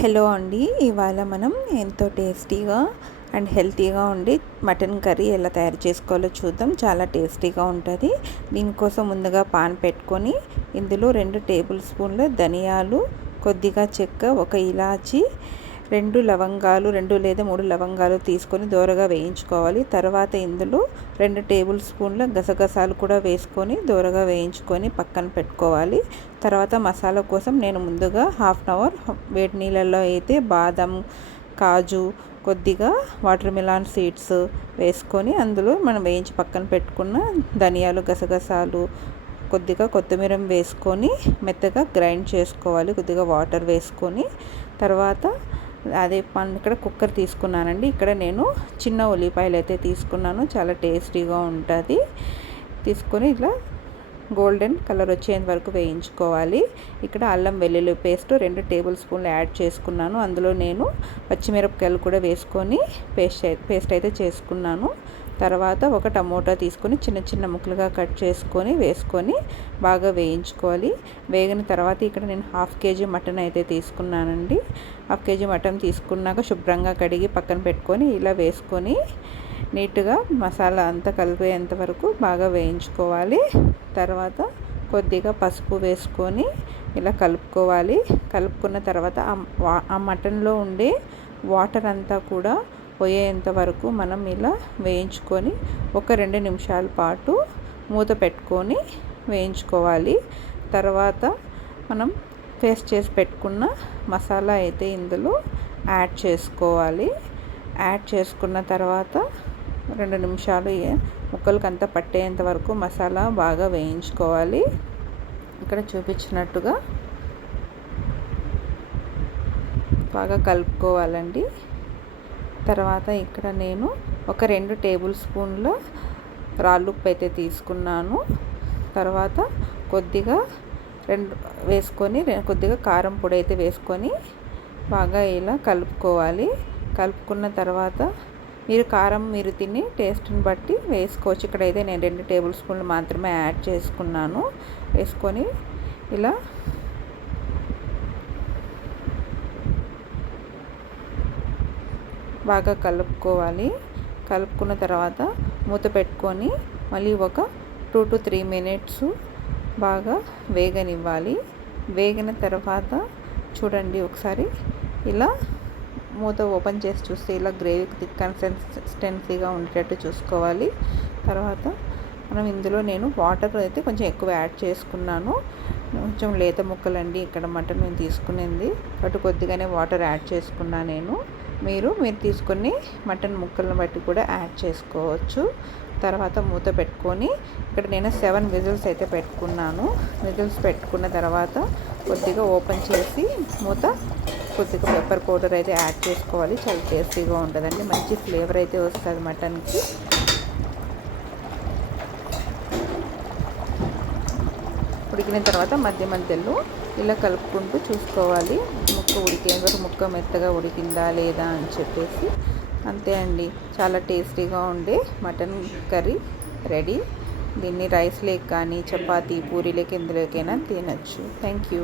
Hello అండి. ఇవాళ మనం ఎంతో టేస్టీగా అండ్ హెల్తీగా ఉండి మటన్ కర్రీ ఎలా తయారు చేసుకోవాలో చూద్దాం. చాలా టేస్టీగా ఉంటుంది. దీనికోసం ముందుగా పాన్ పెట్టుకొని ఇందులో 2 టేబుల్ స్పూన్ల ధనియాలు, కొద్దిగా చెక్క, 1 ఇలాచి, 2 లవంగాలు, 2 లేదా 3 లవంగాలు తీసుకొని దోరగా వేయించుకోవాలి. తర్వాత ఇందులో 2 టేబుల్ స్పూన్ల గసగసాలు కూడా వేసుకొని దోరగా వేయించుకొని పక్కన పెట్టుకోవాలి. తర్వాత మసాలా కోసం నేను ముందుగా హాఫ్ అన్ అవర్ వేడి నీళ్ళల్లో అయితే బాదం, కాజు, కొద్దిగా వాటర్ మిలాన్ సీడ్స్ వేసుకొని అందులో మనం వేయించి పక్కన పెట్టుకున్న ధనియాలు, గసగసాలు, కొద్దిగా కొత్తిమీర వేసుకొని మెత్తగా గ్రైండ్ చేసుకోవాలి. కొద్దిగా వాటర్ వేసుకొని తర్వాత ఇక్కడ కుక్కర్ తీసుకున్నానండి. ఇక్కడ నేను చిన్న ఉల్లిపాయలు అయితే తీసుకున్నాను. చాలా టేస్టీగా ఉంటుంది. తీసుకొని ఇలా గోల్డెన్ కలర్ వచ్చేంత వరకు వేయించుకోవాలి. ఇక్కడ అల్లం వెల్లుల్లి పేస్ట్ 2 టేబుల్ స్పూన్లు యాడ్ చేసుకున్నాను. అందులో నేను పచ్చిమిరపకాయలు కూడా వేసుకొని పేస్ట్ అయితే చేసుకున్నాను. తర్వాత 1 టమోటా తీసుకొని చిన్న చిన్న ముక్కలుగా కట్ చేసుకొని వేసుకొని బాగా వేయించుకోవాలి. వేగిన తర్వాత ఇక్కడ నేను 1/2 kg మటన్ అయితే తీసుకున్నానండి. 1/2 kg మటన్ తీసుకున్నాక శుభ్రంగా కడిగి పక్కన పెట్టుకొని ఇలా వేసుకొని నీట్గా మసాలా అంతా కలిపేంత వరకు బాగా వేయించుకోవాలి. తర్వాత కొద్దిగా పసుపు వేసుకొని ఇలా కలుపుకోవాలి. కలుపుకున్న తర్వాత ఆ మటన్లో ఉండే వాటర్ అంతా కూడా పోయేంత వరకు మనం ఇలా వేయించుకొని 1-2 నిమిషాల పాటు మూత పెట్టుకొని వేయించుకోవాలి. తర్వాత మనం పేస్ట్ చేసి పెట్టుకున్న మసాలా అయితే ఇందులో యాడ్ చేసుకోవాలి. యాడ్ చేసుకున్న తర్వాత 2 నిమిషాలు ముక్కలకంతా పట్టేంత వరకు మసాలా బాగా వేయించుకోవాలి. ఇక్కడ చూపించినట్టుగా బాగా కలుపుకోవాలండి. తర్వాత ఇక్కడ నేను 2 టేబుల్ స్పూన్ల రాళ్ళుప్పు అయితే తీసుకున్నాను. తర్వాత కొద్దిగా వేసుకొని కొద్దిగా కారం పొడి అయితే వేసుకొని బాగా ఇలా కలుపుకోవాలి. కలుపుకున్న తర్వాత మీరు తిని టేస్ట్ని బట్టి వేసుకోవచ్చు. ఇక్కడైతే నేను 2 టేబుల్ స్పూన్లు మాత్రమే యాడ్ చేసుకున్నాను. వేసుకొని ఇలా బాగా కలుపుకోవాలి. కలుపుకున్న తర్వాత మూత పెట్టుకొని మళ్ళీ ఒక 2 to 3 మినిట్స్ బాగా వేగనివ్వాలి. వేగిన తర్వాత చూడండి ఒకసారి ఇలా మూత ఓపెన్ చేసి చూస్తే ఇలా గ్రేవీ థిక్ కన్సిస్టెన్సీగా ఉండేటట్టు చూసుకోవాలి. తర్వాత మనం ఇందులో నేను వాటర్ అయితే కొంచెం ఎక్కువ యాడ్ చేసుకున్నాను. కొంచెం లేత ముక్కలండి ఇక్కడ మటన్ నేను తీసుకునేది కాబట్టి కొద్దిగానే వాటర్ యాడ్ చేసుకున్నా నేను. మీరు తీసుకుని మటన్ ముక్కలను బట్టి కూడా యాడ్ చేసుకోవచ్చు. తర్వాత మూత పెట్టుకొని ఇక్కడ నేను 7 విజిల్స్ అయితే పెట్టుకున్నాను. విజిల్స్ పెట్టుకున్న తర్వాత కొద్దిగా ఓపెన్ చేసి మూత కొద్దిగా పెప్పర్ పౌడర్ అయితే యాడ్ చేసుకోవాలి. చాలా టేస్టీగా ఉంటుందండి. మంచి ఫ్లేవర్ అయితే వస్తుంది మటన్కి. ఉడికిన తర్వాత మధ్య మధ్యలో ఇలా కలుపుకుంటూ చూసుకోవాలి. ముక్క మెత్తగా ఉడికిందా లేదా అని చెప్పేసి. అంతే అండి, చాలా టేస్టీగా ఉండే మటన్ కర్రీ రెడీ. దీన్ని రైస్ లేక్ కానీ చపాతీ పూరీలోకి ఎందులోకైనా తినచ్చు. Thank you.